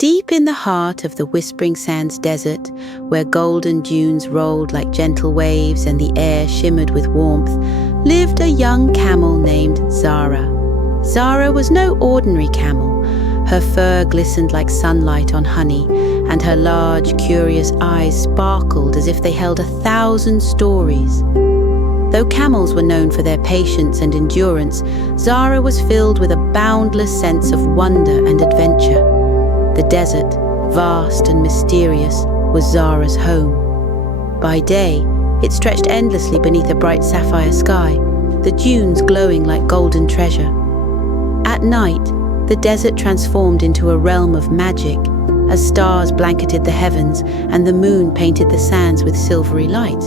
Deep in the heart of the Whispering Sands desert, where golden dunes rolled like gentle waves and the air shimmered with warmth, lived a young camel named Zara. Zara was no ordinary camel. Her fur glistened like sunlight on honey, and her large, curious eyes sparkled as if they held 1,000 stories. Though camels were known for their patience and endurance, Zara was filled with a boundless sense of wonder and adventure. The desert, vast and mysterious, was Zara's home. By day, it stretched endlessly beneath a bright sapphire sky, the dunes glowing like golden treasure. At night, the desert transformed into a realm of magic, as stars blanketed the heavens and the moon painted the sands with silvery light.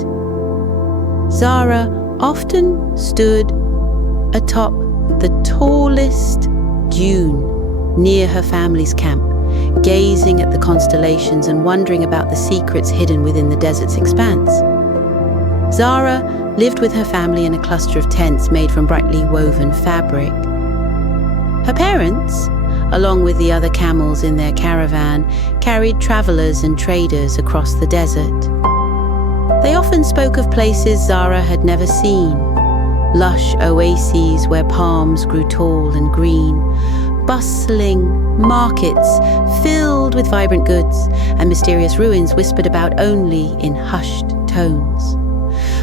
Zara often stood atop the tallest dune near her family's camp, gazing at the constellations and wondering about the secrets hidden within the desert's expanse. Zara lived with her family in a cluster of tents made from brightly woven fabric. Her parents, along with the other camels in their caravan, carried travelers and traders across the desert. They often spoke of places Zara had never seen, lush oases where palms grew tall and green, bustling markets filled with vibrant goods, and mysterious ruins whispered about only in hushed tones.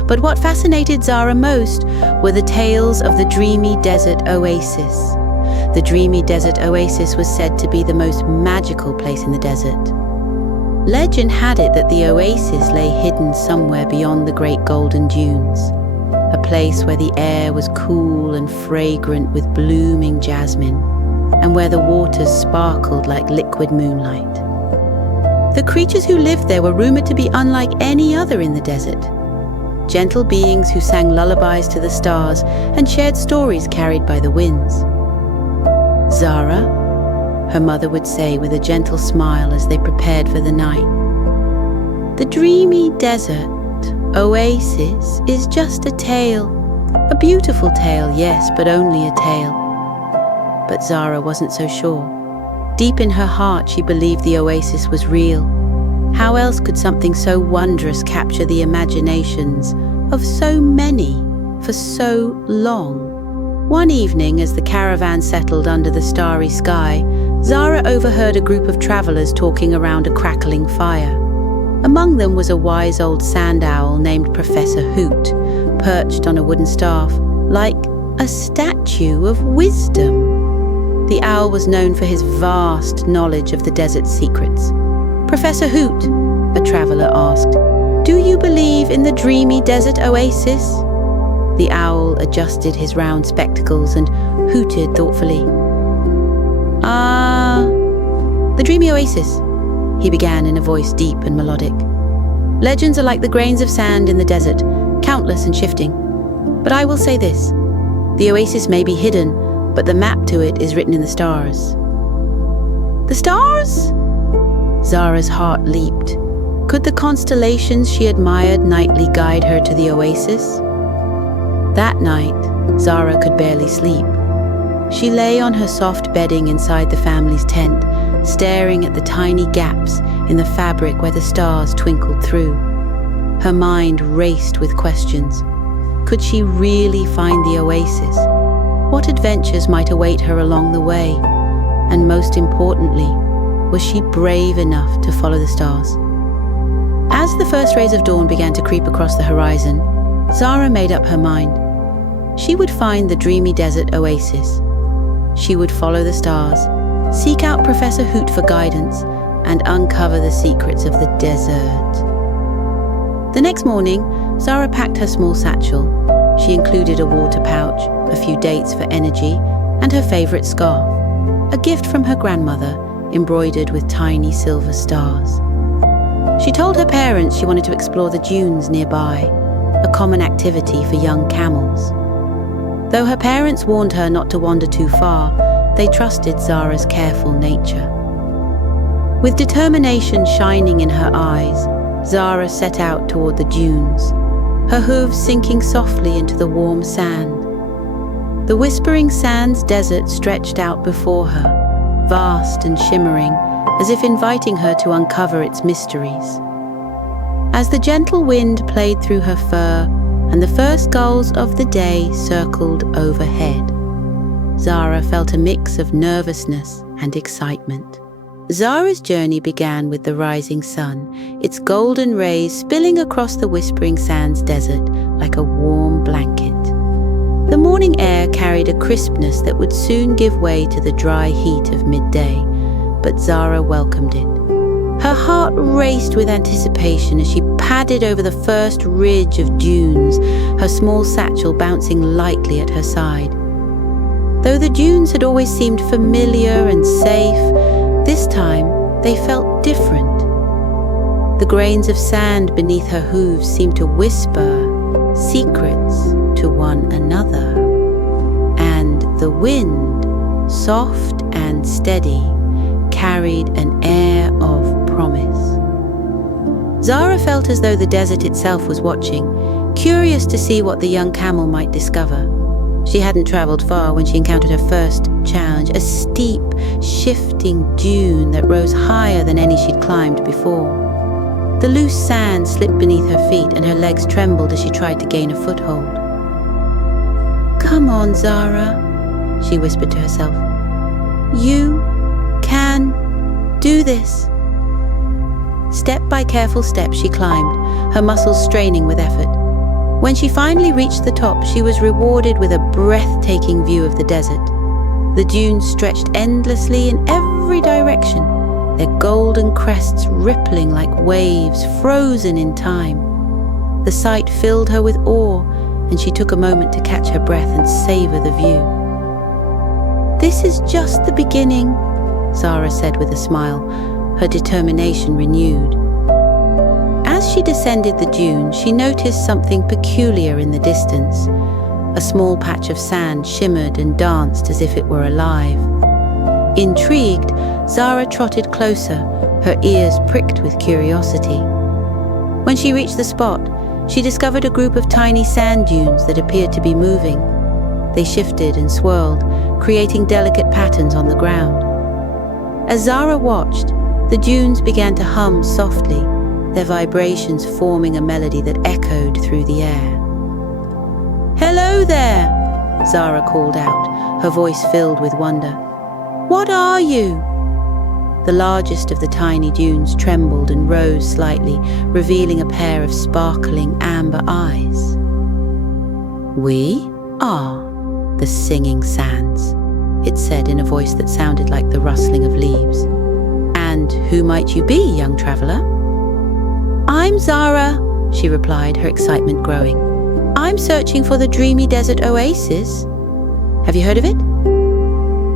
But what fascinated Zara most were the tales of the dreamy desert oasis. The dreamy desert oasis was said to be the most magical place in the desert. Legend had it that the oasis lay hidden somewhere beyond the great golden dunes, a place where the air was cool and fragrant with blooming jasmine, and where the waters sparkled like liquid moonlight. The creatures who lived there were rumored to be unlike any other in the desert. Gentle beings who sang lullabies to the stars and shared stories carried by the winds. Zara, her mother would say with a gentle smile as they prepared for the night, the dreamy desert oasis is just a tale. A beautiful tale, yes, but only a tale. But Zara wasn't so sure. Deep in her heart, she believed the oasis was real. How else could something so wondrous capture the imaginations of so many for so long? One evening, as the caravan settled under the starry sky, Zara overheard a group of travelers talking around a crackling fire. Among them was a wise old sand owl named Professor Hoot, perched on a wooden staff, like a statue of wisdom. The owl was known for his vast knowledge of the desert's secrets. "Professor Hoot," a traveler asked, "do you believe in the dreamy desert oasis?" The owl adjusted his round spectacles and hooted thoughtfully. The dreamy oasis," he began in a voice deep and melodic. "Legends are like the grains of sand in the desert, countless and shifting. But I will say this, the oasis may be hidden, but the map to it is written in the stars." "The stars?" Zara's heart leaped. Could the constellations she admired nightly guide her to the oasis? That night, Zara could barely sleep. She lay on her soft bedding inside the family's tent, staring at the tiny gaps in the fabric where the stars twinkled through. Her mind raced with questions. Could she really find the oasis? What adventures might await her along the way? And most importantly, was she brave enough to follow the stars? As the first rays of dawn began to creep across the horizon, Zara made up her mind. She would find the dreamy desert oasis. She would follow the stars, seek out Professor Hoot for guidance, and uncover the secrets of the desert. The next morning, Zara packed her small satchel. She included a water pouch, a few dates for energy, and her favorite scarf, a gift from her grandmother, embroidered with tiny silver stars. She told her parents she wanted to explore the dunes nearby, a common activity for young camels. Though her parents warned her not to wander too far, they trusted Zara's careful nature. With determination shining in her eyes, Zara set out toward the dunes, her hooves sinking softly into the warm sand. The Whispering Sands desert stretched out before her, vast and shimmering, as if inviting her to uncover its mysteries. As the gentle wind played through her fur and the first gulls of the day circled overhead, Zara felt a mix of nervousness and excitement. Zara's journey began with the rising sun, its golden rays spilling across the Whispering Sands desert like a warm blanket. The morning air carried a crispness that would soon give way to the dry heat of midday, but Zara welcomed it. Her heart raced with anticipation as she padded over the first ridge of dunes, her small satchel bouncing lightly at her side. Though the dunes had always seemed familiar and safe, this time they felt different. The grains of sand beneath her hooves seemed to whisper secrets to one another, and the wind, soft and steady, carried an air of promise. Zara felt as though the desert itself was watching, curious to see what the young camel might discover. She hadn't traveled far when she encountered her first challenge, a steep, shifting dune that rose higher than any she'd climbed before. The loose sand slipped beneath her feet and her legs trembled as she tried to gain a foothold. "Come on, Zara," she whispered to herself. "You can do this." Step by careful step she climbed, her muscles straining with effort. When she finally reached the top, she was rewarded with a breathtaking view of the desert. The dunes stretched endlessly in every direction, their golden crests rippling like waves frozen in time. The sight filled her with awe, and she took a moment to catch her breath and savor the view. "This is just the beginning," Zara said with a smile, her determination renewed. As she descended the dune, she noticed something peculiar in the distance. A small patch of sand shimmered and danced as if it were alive. Intrigued, Zara trotted closer, her ears pricked with curiosity. When she reached the spot, she discovered a group of tiny sand dunes that appeared to be moving. They shifted and swirled, creating delicate patterns on the ground. As Zara watched, the dunes began to hum softly, their vibrations forming a melody that echoed through the air. "Hello there," Zara called out, her voice filled with wonder. "What are you?" The largest of the tiny dunes trembled and rose slightly, revealing a pair of sparkling amber eyes. "We are the Singing Sands," it said in a voice that sounded like the rustling of leaves. "And who might you be, young traveler?" "I'm Zara," she replied, her excitement growing. "I'm searching for the dreamy desert oasis. Have you heard of it?"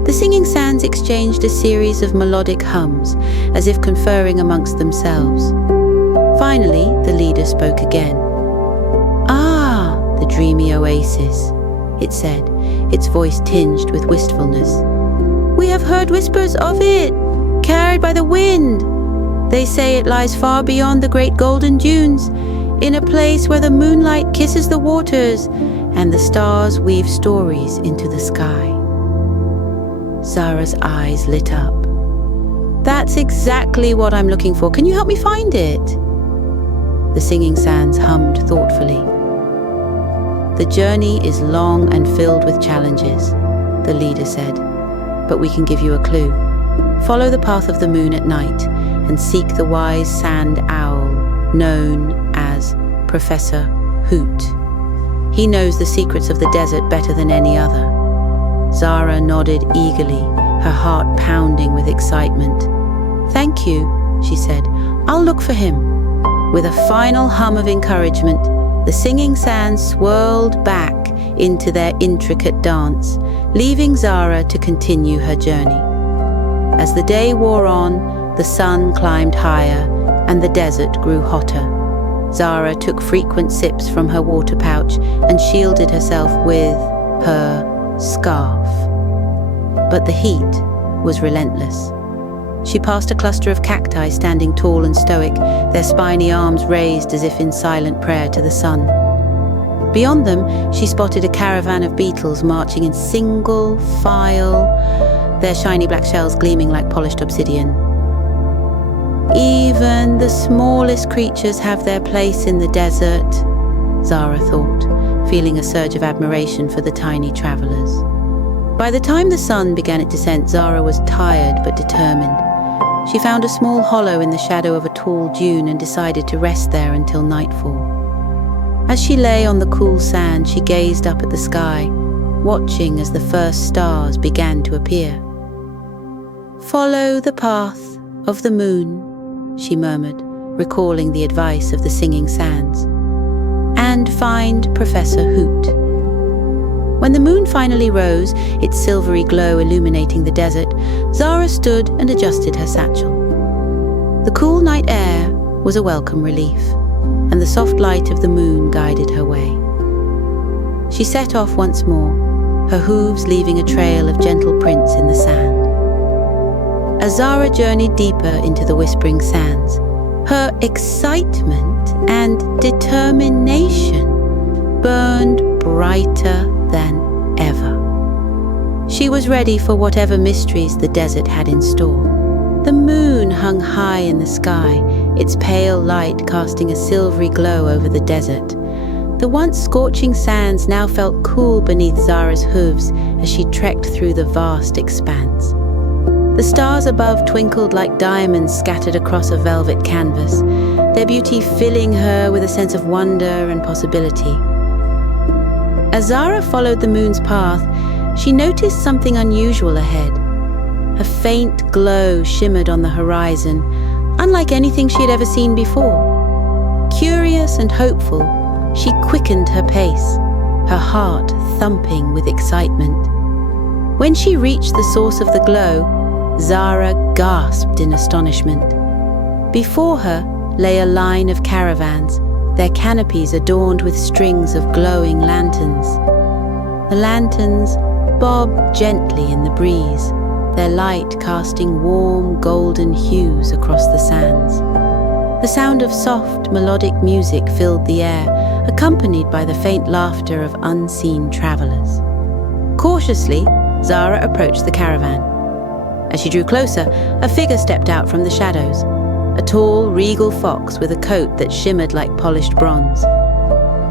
The Singing Sands exchanged a series of melodic hums, as if conferring amongst themselves. Finally, the leader spoke again. "Ah, the dreamy oasis," it said, its voice tinged with wistfulness. "We have heard whispers of it, carried by the wind. They say it lies far beyond the great golden dunes, in a place where the moonlight kisses the waters and the stars weave stories into the sky." Zara's eyes lit up. "That's exactly what I'm looking for. Can you help me find it?" The Singing Sands hummed thoughtfully. "The journey is long and filled with challenges," the leader said, "but we can give you a clue. Follow the path of the moon at night and seek the wise sand owl known as Professor Hoot. He knows the secrets of the desert better than any other." Zara nodded eagerly, her heart pounding with excitement. "Thank you," she said. "I'll look for him." With a final hum of encouragement, the Singing Sands swirled back into their intricate dance, leaving Zara to continue her journey. As the day wore on, the sun climbed higher and the desert grew hotter. Zara took frequent sips from her water pouch and shielded herself with her scarf. But the heat was relentless. She passed a cluster of cacti standing tall and stoic, their spiny arms raised as if in silent prayer to the sun. Beyond them, she spotted a caravan of beetles marching in single file, their shiny black shells gleaming like polished obsidian. Even the smallest creatures have their place in the desert, Zara thought, feeling a surge of admiration for the tiny travelers. By the time the sun began its descent, Zara was tired but determined. She found a small hollow in the shadow of a tall dune and decided to rest there until nightfall. As she lay on the cool sand, she gazed up at the sky, watching as the first stars began to appear. "Follow the path of the moon," she murmured, recalling the advice of the singing sands, "and find Professor Hoot." When the moon finally rose, its silvery glow illuminating the desert, Zara stood and adjusted her satchel. The cool night air was a welcome relief, and the soft light of the moon guided her way. She set off once more, her hooves leaving a trail of gentle prints in the sand. As Zara journeyed deeper into the whispering sands, her excitement and determination burned brighter than ever. She was ready for whatever mysteries the desert had in store. The moon hung high in the sky, its pale light casting a silvery glow over the desert. The once scorching sands now felt cool beneath Zara's hooves as she trekked through the vast expanse. The stars above twinkled like diamonds scattered across a velvet canvas, their beauty filling her with a sense of wonder and possibility. As Zara followed the moon's path, she noticed something unusual ahead. A faint glow shimmered on the horizon, unlike anything she had ever seen before. Curious and hopeful, she quickened her pace, her heart thumping with excitement. When she reached the source of the glow, Zara gasped in astonishment. Before her lay a line of caravans, their canopies adorned with strings of glowing lanterns. The lanterns bobbed gently in the breeze, their light casting warm golden hues across the sands. The sound of soft, melodic music filled the air, accompanied by the faint laughter of unseen travelers. Cautiously, Zara approached the caravan. As she drew closer, a figure stepped out from the shadows, a tall, regal fox with a coat that shimmered like polished bronze.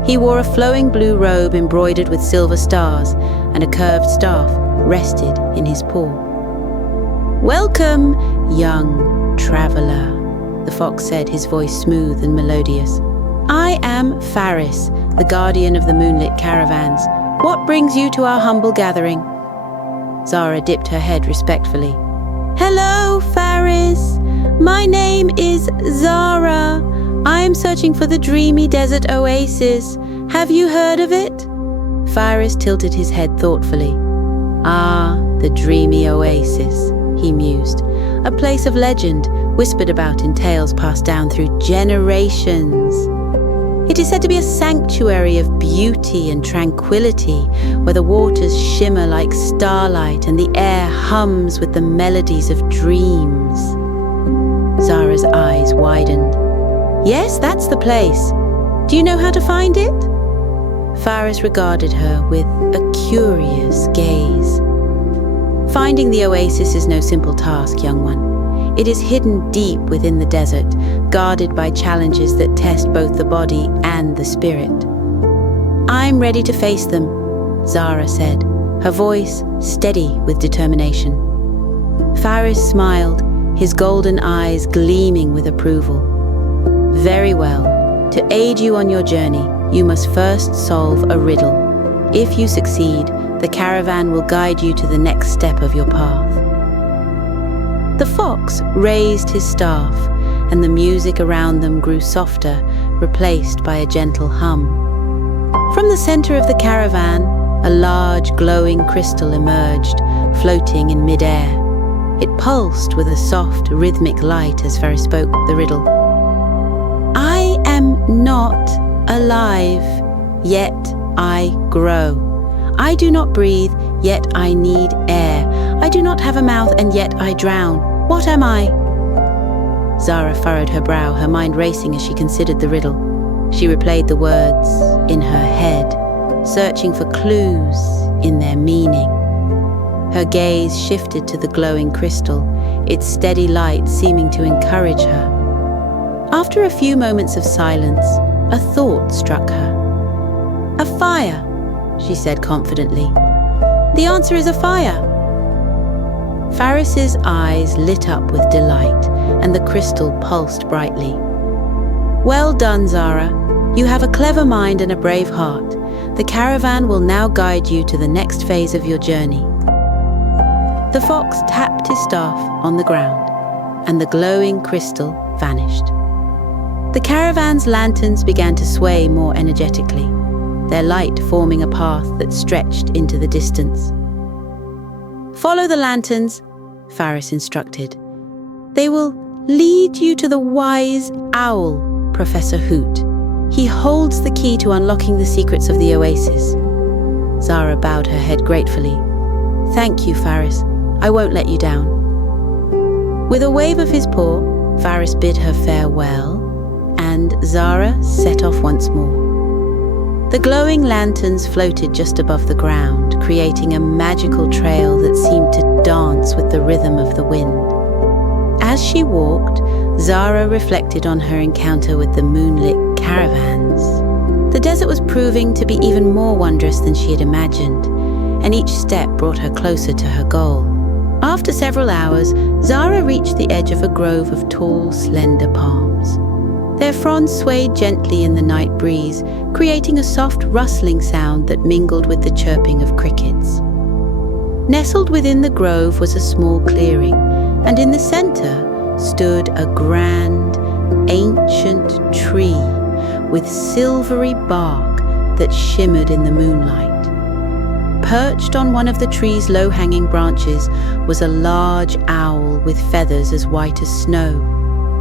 He wore a flowing blue robe embroidered with silver stars, and a curved staff rested in his paw. "Welcome, young traveler," the fox said, his voice smooth and melodious. "I am Faris, the guardian of the moonlit caravans. What brings you to our humble gathering?" Zara dipped her head respectfully. "Hello, Faris. My name is Zara. I am searching for the dreamy desert oasis. Have you heard of it?" Faris tilted his head thoughtfully. "Ah, the dreamy oasis," he mused. "A place of legend, whispered about in tales passed down through generations. It is said to be a sanctuary of beauty and tranquility, where the waters shimmer like starlight and the air hums with the melodies of dreams." Zara's eyes widened. "Yes, that's the place. Do you know how to find it?" Faris regarded her with a curious gaze. "Finding the oasis is no simple task, young one. It is hidden deep within the desert, guarded by challenges that test both the body and the spirit." "I'm ready to face them," Zara said, her voice steady with determination. Faris smiled, his golden eyes gleaming with approval. "Very well. To aid you on your journey, you must first solve a riddle. If you succeed, the caravan will guide you to the next step of your path." The fox raised his staff, and the music around them grew softer, replaced by a gentle hum. From the center of the caravan, a large glowing crystal emerged, floating in mid-air. It pulsed with a soft, rhythmic light as Faris spoke the riddle. "I am not alive, yet I grow. I do not breathe, yet I need air. I do not have a mouth, and yet I drown. What am I?" Zara furrowed her brow, her mind racing as she considered the riddle. She replayed the words in her head, searching for clues in their meaning. Her gaze shifted to the glowing crystal, its steady light seeming to encourage her. After a few moments of silence, a thought struck her. "A fire," she said confidently. "The answer is a fire." Faris's eyes lit up with delight, and the crystal pulsed brightly. "Well done, Zara. You have a clever mind and a brave heart. The caravan will now guide you to the next phase of your journey." The fox tapped his staff on the ground, and the glowing crystal vanished. The caravan's lanterns began to sway more energetically, their light forming a path that stretched into the distance. "Follow the lanterns," Faris instructed. "They will lead you to the wise owl, Professor Hoot. He holds the key to unlocking the secrets of the oasis." Zara bowed her head gratefully. "Thank you, Faris. I won't let you down." With a wave of his paw, Faris bid her farewell, and Zara set off once more. The glowing lanterns floated just above the ground, creating a magical trail that seemed to dance with the rhythm of the wind. As she walked, Zara reflected on her encounter with the moonlit caravans. The desert was proving to be even more wondrous than she had imagined, and each step brought her closer to her goal. After several hours, Zara reached the edge of a grove of tall, slender palms. Their fronds swayed gently in the night breeze, creating a soft rustling sound that mingled with the chirping of crickets. Nestled within the grove was a small clearing, and in the center stood a grand, ancient tree with silvery bark that shimmered in the moonlight. Perched on one of the tree's low-hanging branches was a large owl with feathers as white as snow.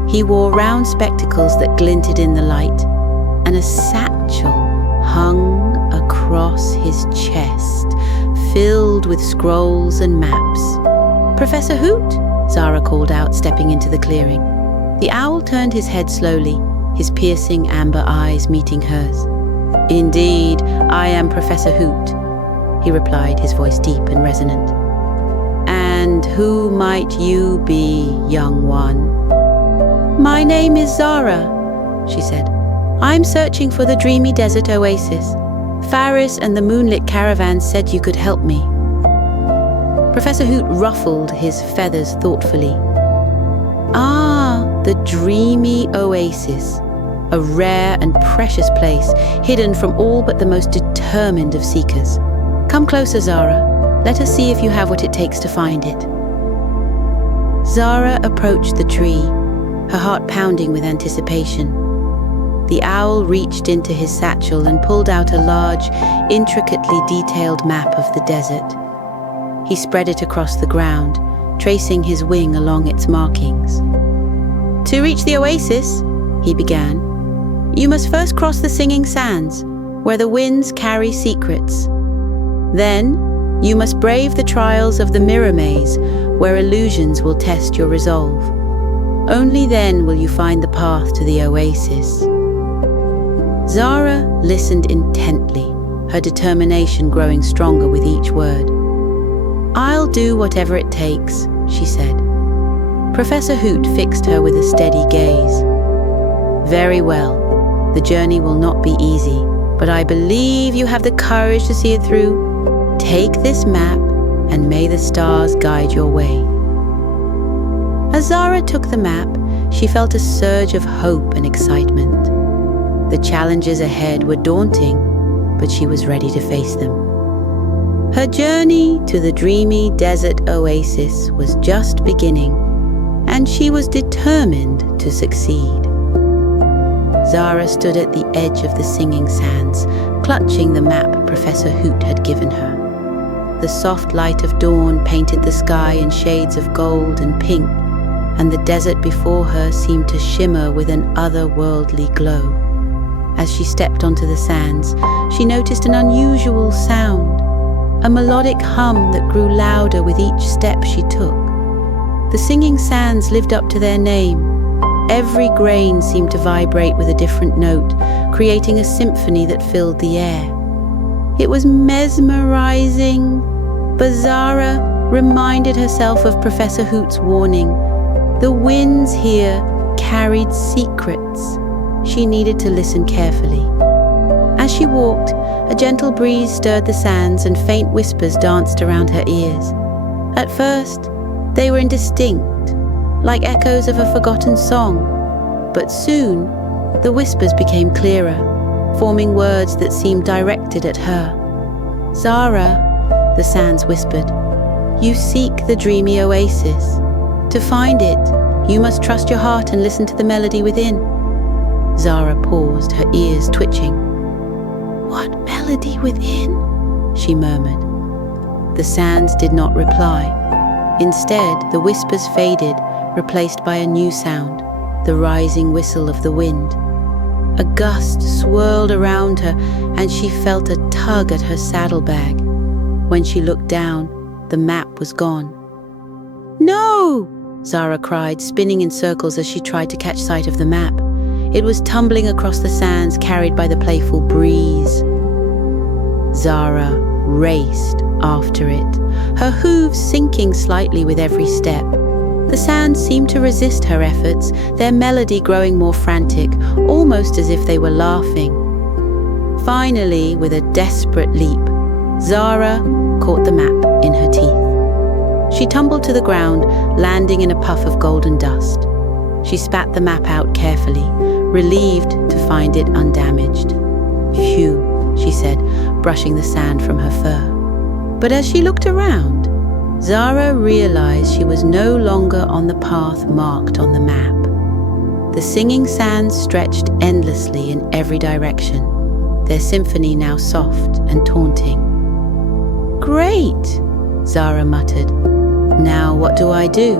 He wore round spectacles that glinted in the light, and a satchel hung across his chest, filled with scrolls and maps. "Professor Hoot," Zara called out, stepping into the clearing. The owl turned his head slowly, his piercing amber eyes meeting hers. "Indeed, I am Professor Hoot," he replied, his voice deep and resonant. "And who might you be, young one?" "My name is Zara," she said. "I'm searching for the dreamy desert oasis. Faris and the moonlit caravan said you could help me." Professor Hoot ruffled his feathers thoughtfully. "Ah, the dreamy oasis. A rare and precious place, hidden from all but the most determined of seekers. Come closer, Zara. Let us see if you have what it takes to find it." Zara approached the tree, her heart pounding with anticipation. The owl reached into his satchel and pulled out a large, intricately detailed map of the desert. He spread it across the ground, tracing his wing along its markings. "To reach the oasis," he began, "you must first cross the Singing Sands, where the winds carry secrets. Then, you must brave the trials of the Mirror Maze, where illusions will test your resolve. Only then will you find the path to the oasis." Zara listened intently, her determination growing stronger with each word. "I'll do whatever it takes," she said. Professor Hoot fixed her with a steady gaze. "Very well. The journey will not be easy, but I believe you have the courage to see it through. Take this map, and may the stars guide your way." As Zara took the map, she felt a surge of hope and excitement. The challenges ahead were daunting, but she was ready to face them. Her journey to the dreamy desert oasis was just beginning, and she was determined to succeed. Zara stood at the edge of the Singing Sands, clutching the map Professor Hoot had given her. The soft light of dawn painted the sky in shades of gold and pink, and the desert before her seemed to shimmer with an otherworldly glow. As she stepped onto the sands, she noticed an unusual sound, a melodic hum that grew louder with each step she took. The Singing Sands lived up to their name. Every grain seemed to vibrate with a different note, creating a symphony that filled the air. It was mesmerizing, but Zara reminded herself of Professor Hoot's warning. The winds here carried secrets. She needed to listen carefully. As she walked, a gentle breeze stirred the sands and faint whispers danced around her ears. At first, they were indistinct, like echoes of a forgotten song. But soon, the whispers became clearer, forming words that seemed directed at her. "Zara," the sands whispered, "you seek the dreamy oasis. To find it, you must trust your heart and listen to the melody within." Zara paused, her ears twitching. "What melody within?" she murmured. The sands did not reply. Instead, the whispers faded, replaced by a new sound, the rising whistle of the wind. A gust swirled around her, and she felt a tug at her saddlebag. When she looked down, the map was gone. "No!" Zara cried, spinning in circles as she tried to catch sight of the map. It was tumbling across the sands, carried by the playful breeze. Zara raced after it, her hooves sinking slightly with every step. The sands seemed to resist her efforts, their melody growing more frantic, almost as if they were laughing. Finally, with a desperate leap, Zara caught the map in her teeth. She tumbled to the ground, landing in a puff of golden dust. She spat the map out carefully, relieved to find it undamaged. "Phew," she said, brushing the sand from her fur. But as she looked around, Zara realized she was no longer on the path marked on the map. The singing sands stretched endlessly in every direction, their symphony now soft and taunting. "Great," Zara muttered. "Now what do I do?"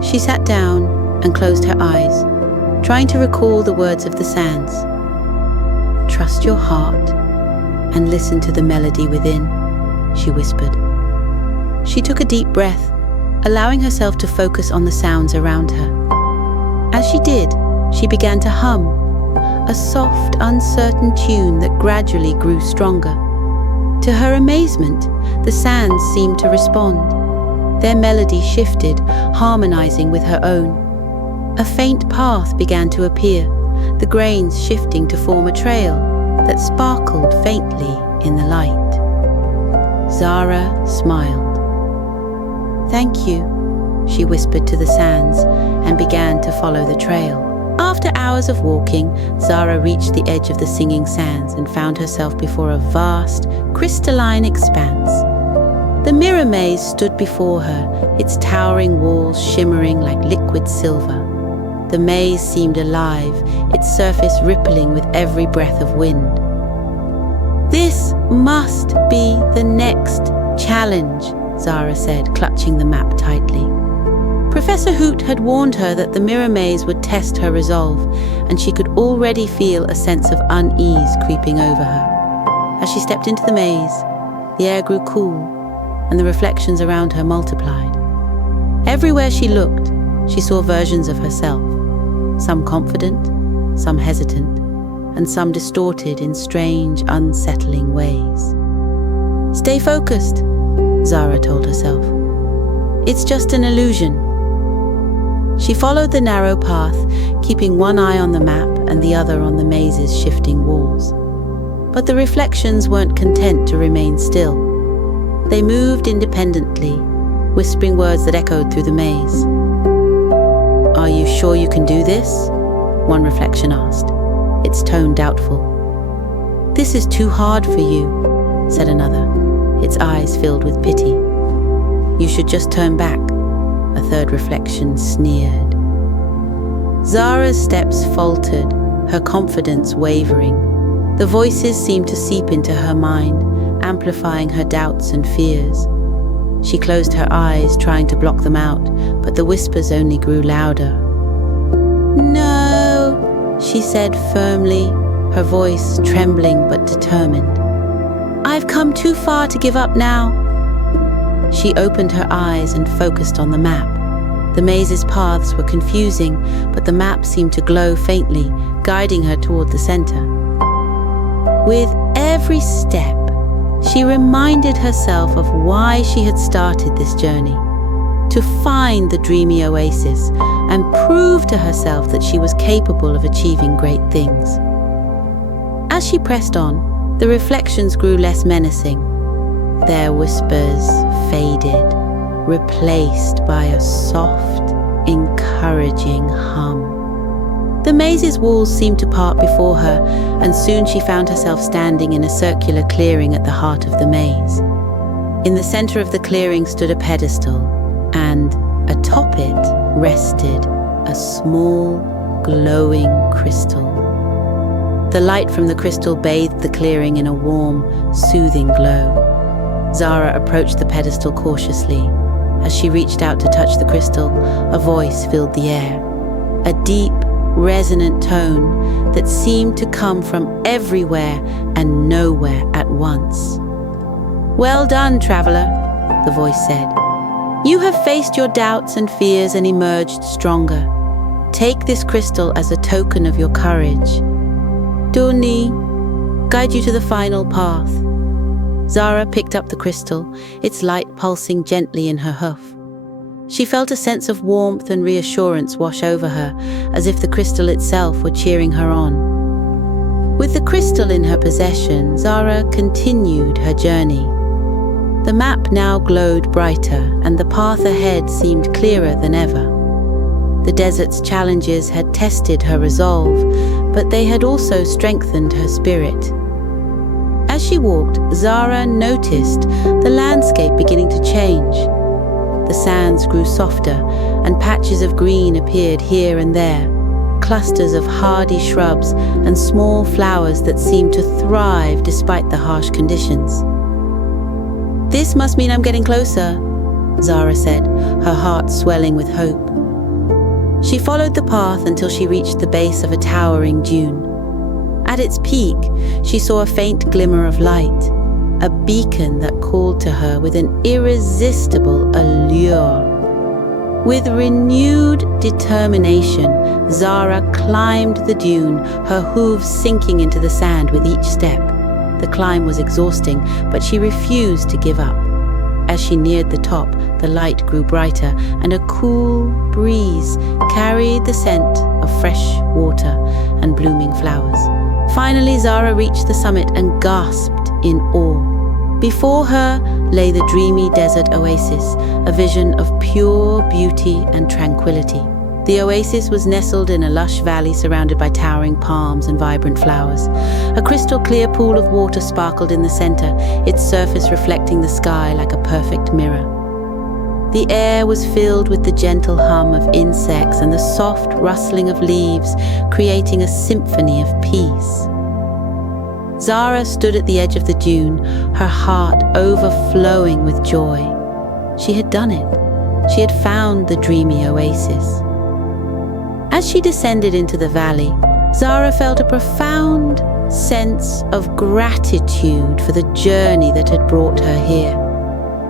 She sat down and closed her eyes, trying to recall the words of the sands. "Trust your heart and listen to the melody within," she whispered. She took a deep breath, allowing herself to focus on the sounds around her. As she did, she began to hum, a soft, uncertain tune that gradually grew stronger. To her amazement, the sands seemed to respond. Their melody shifted, harmonizing with her own. A faint path began to appear, the grains shifting to form a trail that sparkled faintly in the light. Zara smiled. "Thank you," she whispered to the sands and began to follow the trail. After hours of walking, Zara reached the edge of the singing sands and found herself before a vast, crystalline expanse. The mirror maze stood before her, its towering walls shimmering like liquid silver. The maze seemed alive, its surface rippling with every breath of wind. "This must be the next challenge," Zara said, clutching the map tightly. Professor Hoot had warned her that the mirror maze would test her resolve, and she could already feel a sense of unease creeping over her. As she stepped into the maze, the air grew cool, and the reflections around her multiplied. Everywhere she looked, she saw versions of herself, some confident, some hesitant, and some distorted in strange, unsettling ways. "Stay focused," Zara told herself. "It's just an illusion." She followed the narrow path, keeping one eye on the map and the other on the maze's shifting walls. But the reflections weren't content to remain still. They moved independently, whispering words that echoed through the maze. "Are you sure you can do this?" one reflection asked, its tone doubtful. "This is too hard for you," said another, its eyes filled with pity. "You should just turn back," a third reflection sneered. Zara's steps faltered, her confidence wavering. The voices seemed to seep into her mind, amplifying her doubts and fears. She closed her eyes, trying to block them out, but the whispers only grew louder. "No," she said firmly, her voice trembling but determined. "I've come too far to give up now." She opened her eyes and focused on the map. The maze's paths were confusing, but the map seemed to glow faintly, guiding her toward the center. With every step, she reminded herself of why she had started this journey: to find the dreamy oasis and prove to herself that she was capable of achieving great things. As she pressed on, the reflections grew less menacing. Their whispers faded, replaced by a soft, encouraging hum. The maze's walls seemed to part before her, and soon she found herself standing in a circular clearing at the heart of the maze. In the center of the clearing stood a pedestal, and atop it rested a small, glowing crystal. The light from the crystal bathed the clearing in a warm, soothing glow. Zara approached the pedestal cautiously. As she reached out to touch the crystal, a voice filled the air. A deep, resonant tone that seemed to come from everywhere and nowhere at once. "Well done, traveler," the voice said. "You have faced your doubts and fears and emerged stronger. Take this crystal as a token of your courage. Duni, guide you to the final path." Zara picked up the crystal, its light pulsing gently in her hoof. She felt a sense of warmth and reassurance wash over her, as if the crystal itself were cheering her on. With the crystal in her possession, Zara continued her journey. The map now glowed brighter, and the path ahead seemed clearer than ever. The desert's challenges had tested her resolve, but they had also strengthened her spirit. As she walked, Zara noticed the landscape beginning to change. The sands grew softer, and patches of green appeared here and there, clusters of hardy shrubs and small flowers that seemed to thrive despite the harsh conditions. "This must mean I'm getting closer," Zara said, her heart swelling with hope. She followed the path until she reached the base of a towering dune. At its peak, she saw a faint glimmer of light, a beacon that called to her with an irresistible allure. With renewed determination, Zara climbed the dune, her hooves sinking into the sand with each step. The climb was exhausting, but she refused to give up. As she neared the top, the light grew brighter, and a cool breeze carried the scent of fresh water and blooming flowers. Finally, Zara reached the summit and gasped in awe. Before her lay the dreamy desert oasis, a vision of pure beauty and tranquility. The oasis was nestled in a lush valley surrounded by towering palms and vibrant flowers. A crystal-clear pool of water sparkled in the center, its surface reflecting the sky like a perfect mirror. The air was filled with the gentle hum of insects and the soft rustling of leaves, creating a symphony of peace. Zara stood at the edge of the dune, her heart overflowing with joy. She had done it. She had found the dreamy oasis. As she descended into the valley, Zara felt a profound sense of gratitude for the journey that had brought her here.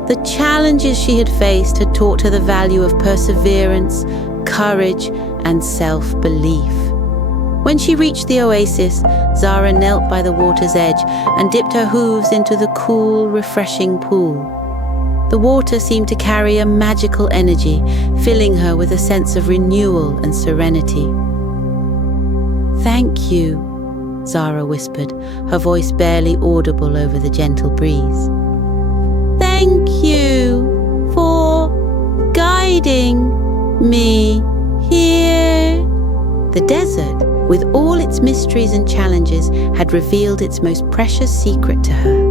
The challenges she had faced had taught her the value of perseverance, courage, and self-belief. When she reached the oasis, Zara knelt by the water's edge and dipped her hooves into the cool, refreshing pool. The water seemed to carry a magical energy, filling her with a sense of renewal and serenity. "Thank you," Zara whispered, her voice barely audible over the gentle breeze. "Thank you for guiding me here." The desert, with all its mysteries and challenges, had revealed its most precious secret to her.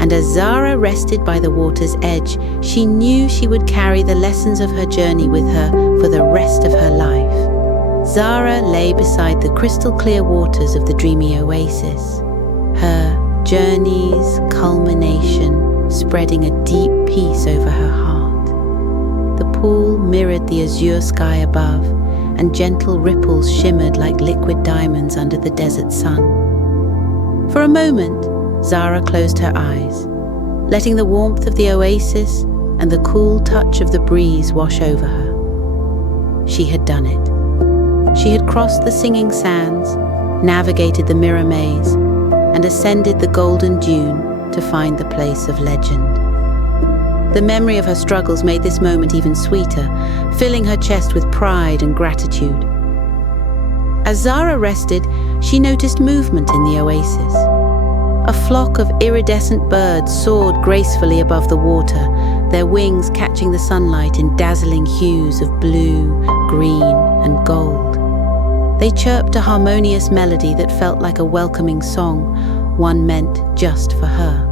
And as Zara rested by the water's edge, she knew she would carry the lessons of her journey with her for the rest of her life. Zara lay beside the crystal-clear waters of the dreamy oasis, her journey's culmination spreading a deep peace over her heart. The pool mirrored the azure sky above, and gentle ripples shimmered like liquid diamonds under the desert sun. For a moment, Zara closed her eyes, letting the warmth of the oasis and the cool touch of the breeze wash over her. She had done it. She had crossed the singing sands, navigated the mirror maze, and ascended the golden dune to to find the place of legend. The memory of her struggles made this moment even sweeter, filling her chest with pride and gratitude. As Zara rested, she noticed movement in the oasis. A flock of iridescent birds soared gracefully above the water, their wings catching the sunlight in dazzling hues of blue, green, and gold. They chirped a harmonious melody that felt like a welcoming song, one meant just for her.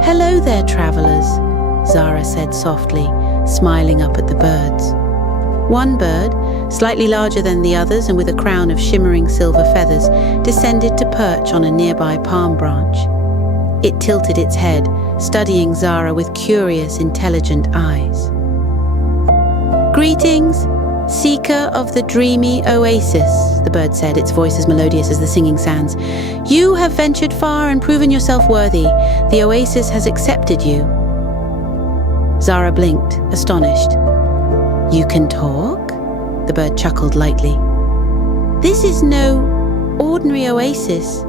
"Hello there, travelers," Zara said softly, smiling up at the birds. One bird, slightly larger than the others and with a crown of shimmering silver feathers, descended to perch on a nearby palm branch. It tilted its head, studying Zara with curious, intelligent eyes. "Greetings, seeker of the dreamy oasis," the bird said, its voice as melodious as the singing sands. "You have ventured far and proven yourself worthy. The oasis has accepted you." Zara blinked, astonished. "You can talk?" The bird chuckled lightly. "This is no ordinary oasis.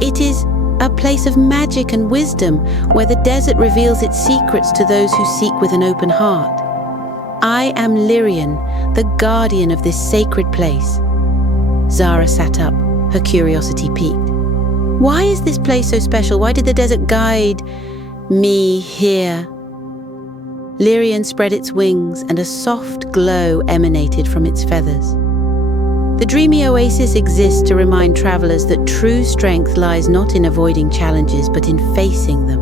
It is a place of magic and wisdom, where the desert reveals its secrets to those who seek with an open heart. I am Lyrian, the guardian of this sacred place." Zara sat up, her curiosity piqued. "Why is this place so special? Why did the desert guide me here?" Lyrian spread its wings, and a soft glow emanated from its feathers. The dreamy oasis exists to remind travelers that true strength lies not in avoiding challenges, but in facing them.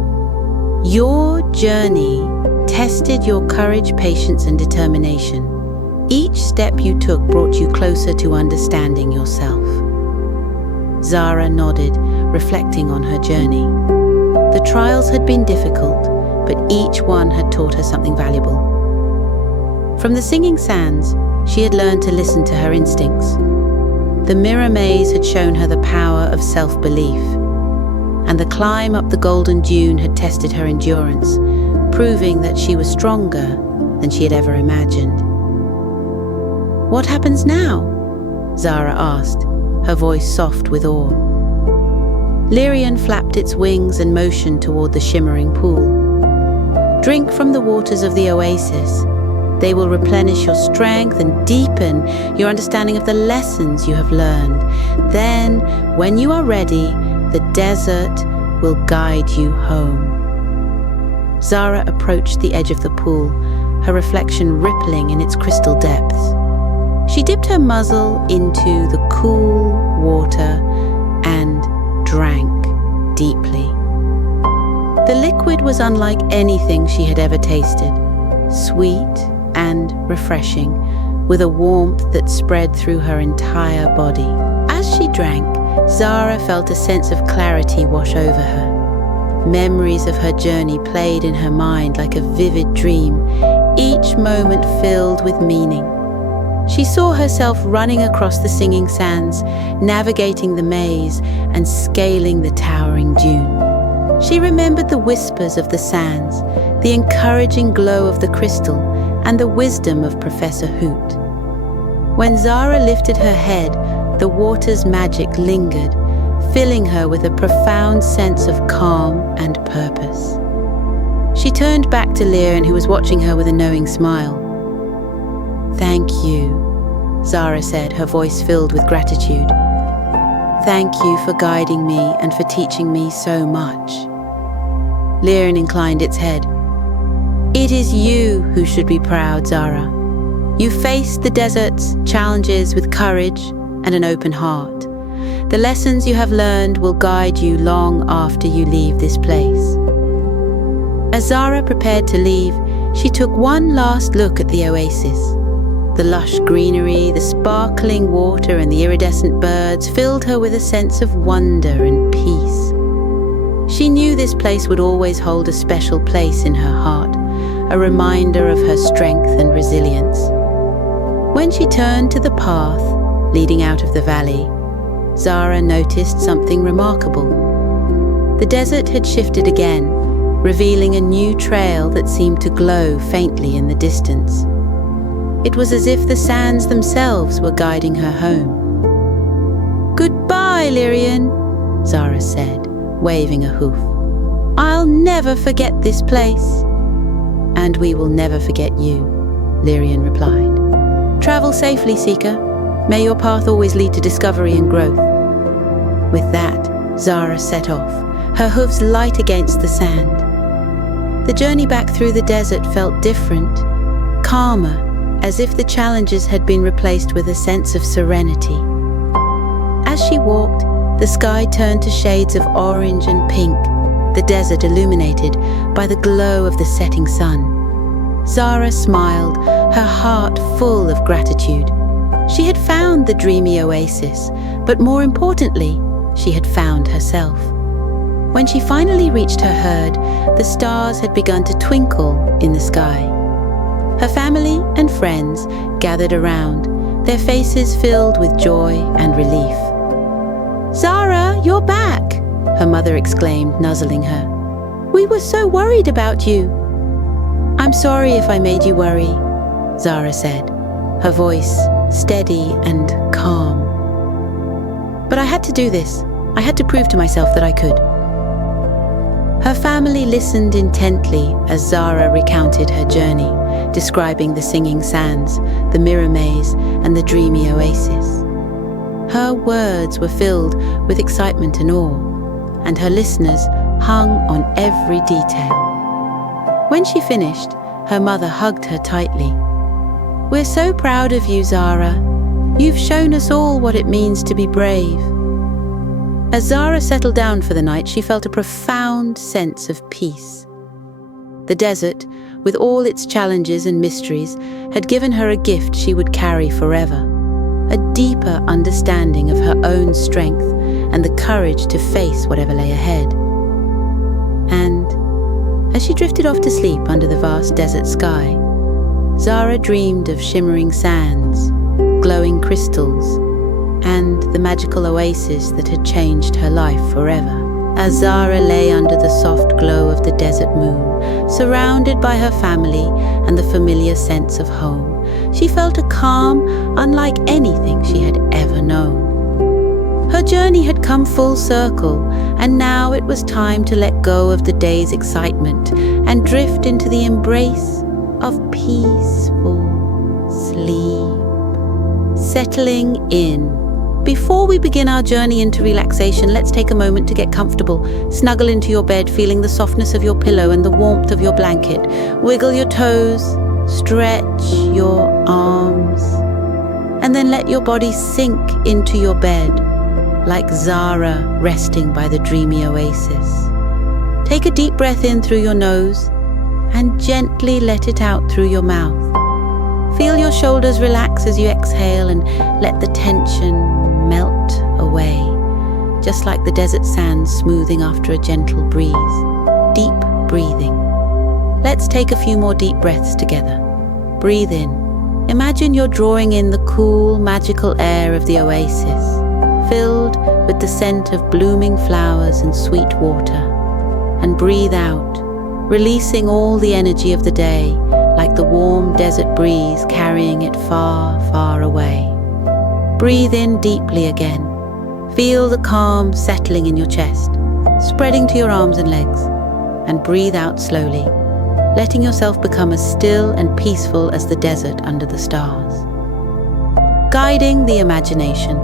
Your journey tested your courage, patience, and determination. Each step you took brought you closer to understanding yourself. Zara nodded, reflecting on her journey. The trials had been difficult, but each one had taught her something valuable. From the singing sands, she had learned to listen to her instincts. The mirror maze had shown her the power of self-belief, and the climb up the golden dune had tested her endurance, proving that she was stronger than she had ever imagined. "What happens now?" Zara asked, her voice soft with awe. Lyrian flapped its wings and motioned toward the shimmering pool. "Drink from the waters of the oasis. They will replenish your strength and deepen your understanding of the lessons you have learned. Then, when you are ready, the desert will guide you home." Zara approached the edge of the pool, her reflection rippling in its crystal depths. She dipped her muzzle into the cool water and drank deeply. The liquid was unlike anything she had ever tasted, sweet and refreshing, with a warmth that spread through her entire body. As she drank, Zara felt a sense of clarity wash over her. Memories of her journey played in her mind like a vivid dream, each moment filled with meaning. She saw herself running across the singing sands, navigating the maze and scaling the towering dune. She remembered the whispers of the sands, the encouraging glow of the crystal, and the wisdom of Professor Hoot. When Zara lifted her head, the water's magic lingered, filling her with a profound sense of calm and purpose. She turned back to Lyrian, who was watching her with a knowing smile. "Thank you," Zara said, her voice filled with gratitude. "Thank you for guiding me and for teaching me so much." Lyrian inclined its head. "It is you who should be proud, Zara. You faced the desert's challenges with courage and an open heart. The lessons you have learned will guide you long after you leave this place." As Zara prepared to leave, she took one last look at the oasis. The lush greenery, the sparkling water, and the iridescent birds filled her with a sense of wonder and peace. She knew this place would always hold a special place in her heart, a reminder of her strength and resilience. When she turned to the path leading out of the valley, Zara noticed something remarkable. The desert had shifted again, revealing a new trail that seemed to glow faintly in the distance. It was as if the sands themselves were guiding her home. "Goodbye, Lyrian," Zara said, waving a hoof. I'll never forget this place." "And we will never forget you," Lyrian replied. "Travel safely, Seeker. May your path always lead to discovery and growth." With that, Zara set off, her hooves light against the sand. The journey back through the desert felt different, calmer, as if the challenges had been replaced with a sense of serenity. As she walked, the sky turned to shades of orange and pink, the desert illuminated by the glow of the setting sun. Zara smiled, her heart full of gratitude. She had found the dreamy oasis, but more importantly, she had found herself. When she finally reached her herd, the stars had begun to twinkle in the sky. Her family and friends gathered around, their faces filled with joy and relief. "Zara, you're back!" her mother exclaimed, nuzzling her. "We were so worried about you." "I'm sorry if I made you worry," Zara said, her voice steady and calm. "But I had to do this. I had to prove to myself that I could." Her family listened intently as Zara recounted her journey, describing the singing sands, the mirror maze, and the dreamy oasis. Her words were filled with excitement and awe, and her listeners hung on every detail. When she finished, her mother hugged her tightly. "We're so proud of you, Zara. You've shown us all what it means to be brave." As Zara settled down for the night, she felt a profound sense of peace. The desert, with all its challenges and mysteries, had given her a gift she would carry forever, a deeper understanding of her own strength and the courage to face whatever lay ahead. And as she drifted off to sleep under the vast desert sky, Zara dreamed of shimmering sands, glowing crystals, and the magical oasis that had changed her life forever. As Zara lay under the soft glow of the desert moon, surrounded by her family and the familiar sense of home, she felt a calm unlike anything she had ever known. Her journey had come full circle, and now it was time to let go of the day's excitement and drift into the embrace of peaceful sleep. Settling in. Before we begin our journey into relaxation, let's take a moment to get comfortable. Snuggle into your bed, feeling the softness of your pillow and the warmth of your blanket. Wiggle your toes, stretch your arms, and then let your body sink into your bed, like Zara resting by the dreamy oasis. Take a deep breath in through your nose and gently let it out through your mouth. Feel your shoulders relax as you exhale and let the tension melt away, just like the desert sand smoothing after a gentle breeze. Deep breathing. Let's take a few more deep breaths together. Breathe in. Imagine you're drawing in the cool, magical air of the oasis, filled with the scent of blooming flowers and sweet water. And breathe out, releasing all the energy of the day, like the warm desert breeze carrying it far, far away. Breathe in deeply again. Feel the calm settling in your chest, spreading to your arms and legs. And breathe out slowly, letting yourself become as still and peaceful as the desert under the stars. Guiding the imagination.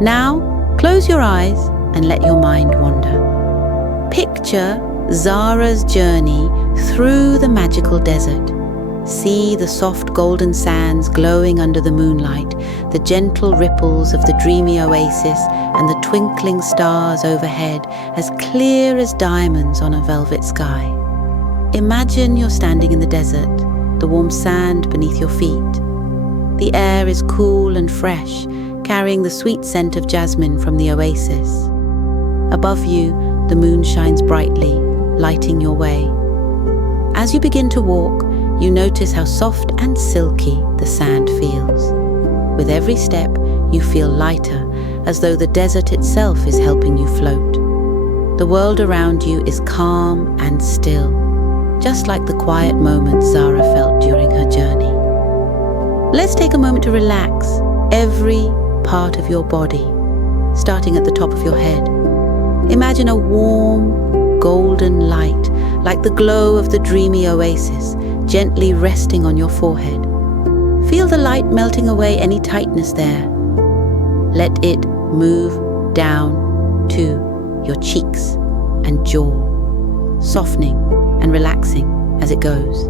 Now, close your eyes and let your mind wander. Picture Zara's journey through the magical desert. See the soft golden sands glowing under the moonlight, the gentle ripples of the dreamy oasis, and the twinkling stars overhead as clear as diamonds on a velvet sky. Imagine you're standing in the desert, the warm sand beneath your feet. The air is cool and fresh, carrying the sweet scent of jasmine from the oasis. Above you, the moon shines brightly, lighting your way. As you begin to walk, you notice how soft and silky the sand feels. With every step, you feel lighter, as though the desert itself is helping you float. The world around you is calm and still, just like the quiet moments Zara felt during her journey. Let's take a moment to relax every part of your body, starting at the top of your head. Imagine a warm, golden light, like the glow of the dreamy oasis, gently resting on your forehead. Feel the light melting away any tightness there. Let it move down to your cheeks and jaw, softening and relaxing as it goes.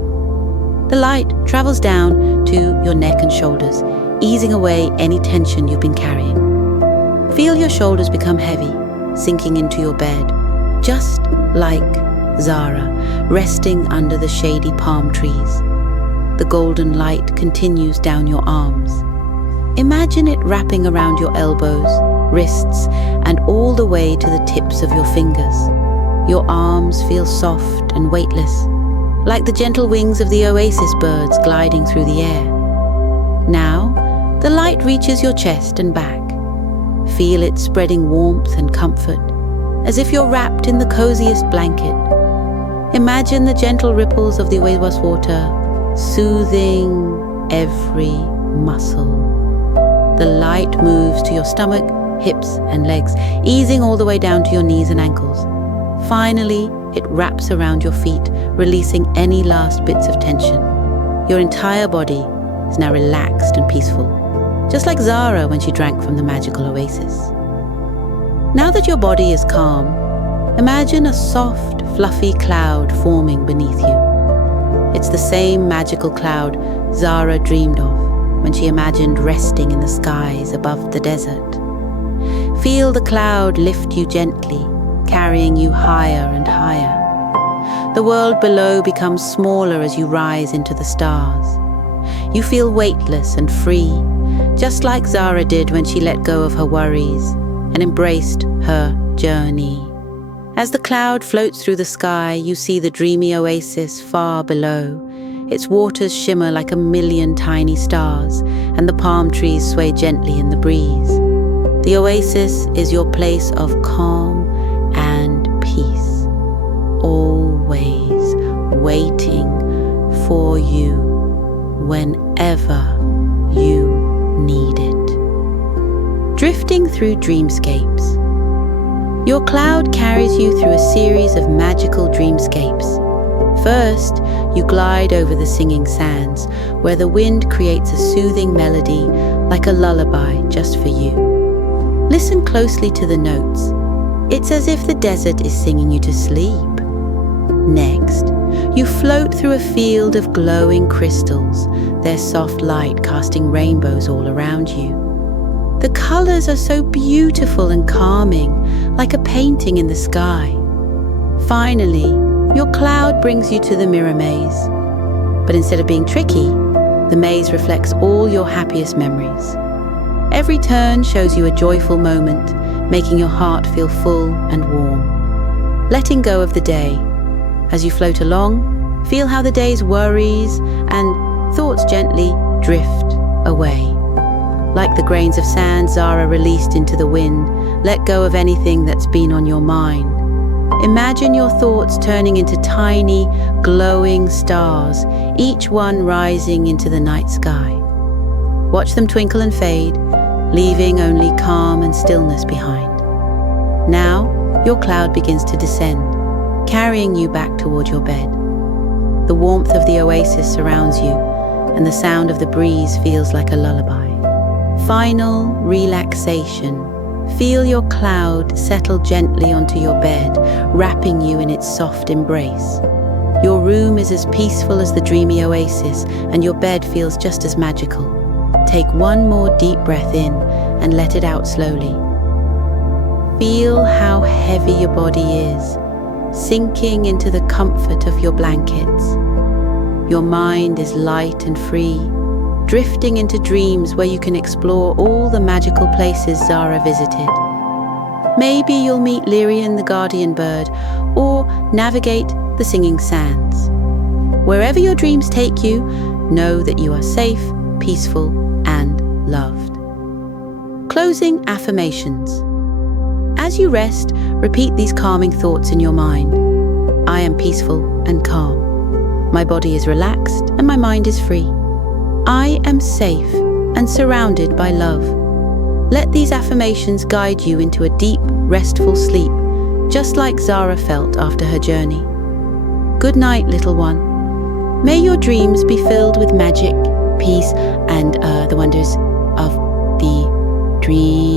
The light travels down to your neck and shoulders, easing away any tension you've been carrying. Feel your shoulders become heavy, sinking into your bed, just like Zara, resting under the shady palm trees. The golden light continues down your arms. Imagine it wrapping around your elbows, wrists, and all the way to the tips of your fingers. Your arms feel soft and weightless, like the gentle wings of the oasis birds gliding through the air. Now, the light reaches your chest and back. Feel it spreading warmth and comfort, as if you're wrapped in the coziest blanket. Imagine the gentle ripples of the oasis water, soothing every muscle. The light moves to your stomach, hips, and legs, easing all the way down to your knees and ankles. Finally, it wraps around your feet, releasing any last bits of tension. Your entire body is now relaxed and peaceful, just like Zara when she drank from the magical oasis. Now that your body is calm, imagine a soft, fluffy cloud forming beneath you. It's the same magical cloud Zara dreamed of when she imagined resting in the skies above the desert. Feel the cloud lift you gently, carrying you higher and higher. The world below becomes smaller as you rise into the stars. You feel weightless and free, just like Zara did when she let go of her worries and embraced her journey. As the cloud floats through the sky, you see the dreamy oasis far below. Its waters shimmer like a million tiny stars, and the palm trees sway gently in the breeze. The oasis is your place of calm and peace, always waiting for you whenever you need it. Drifting through dreamscapes. Your cloud carries you through a series of magical dreamscapes. First, you glide over the singing sands, where the wind creates a soothing melody like a lullaby just for you. Listen closely to the notes. It's as if the desert is singing you to sleep. Next, you float through a field of glowing crystals, their soft light casting rainbows all around you. The colors are so beautiful and calming, like a painting in the sky. Finally, your cloud brings you to the mirror maze. But instead of being tricky, the maze reflects all your happiest memories. Every turn shows you a joyful moment, making your heart feel full and warm. Letting go of the day. As you float along, feel how the day's worries and thoughts gently drift away. Like the grains of sand Zara released into the wind, let go of anything that's been on your mind. Imagine your thoughts turning into tiny, glowing stars, each one rising into the night sky. Watch them twinkle and fade, leaving only calm and stillness behind. Now, your cloud begins to descend, carrying you back toward your bed. The warmth of the oasis surrounds you, and the sound of the breeze feels like a lullaby. Final relaxation. Feel your cloud settle gently onto your bed, wrapping you in its soft embrace. Your room is as peaceful as the dreamy oasis, and your bed feels just as magical. Take one more deep breath in and let it out slowly. Feel how heavy your body is, sinking into the comfort of your blankets. Your mind is light and free, drifting into dreams where you can explore all the magical places Zara visited. Maybe you'll meet Lyrian the guardian bird, or navigate the singing sands. Wherever your dreams take you, know that you are safe, peaceful, and loved. Closing affirmations. As you rest, repeat these calming thoughts in your mind. I am peaceful and calm. My body is relaxed and my mind is free. I am safe and surrounded by love. Let these affirmations guide you into a deep, restful sleep, just like Zara felt after her journey. Good night, little one. May your dreams be filled with magic, peace, and the wonders of the dream.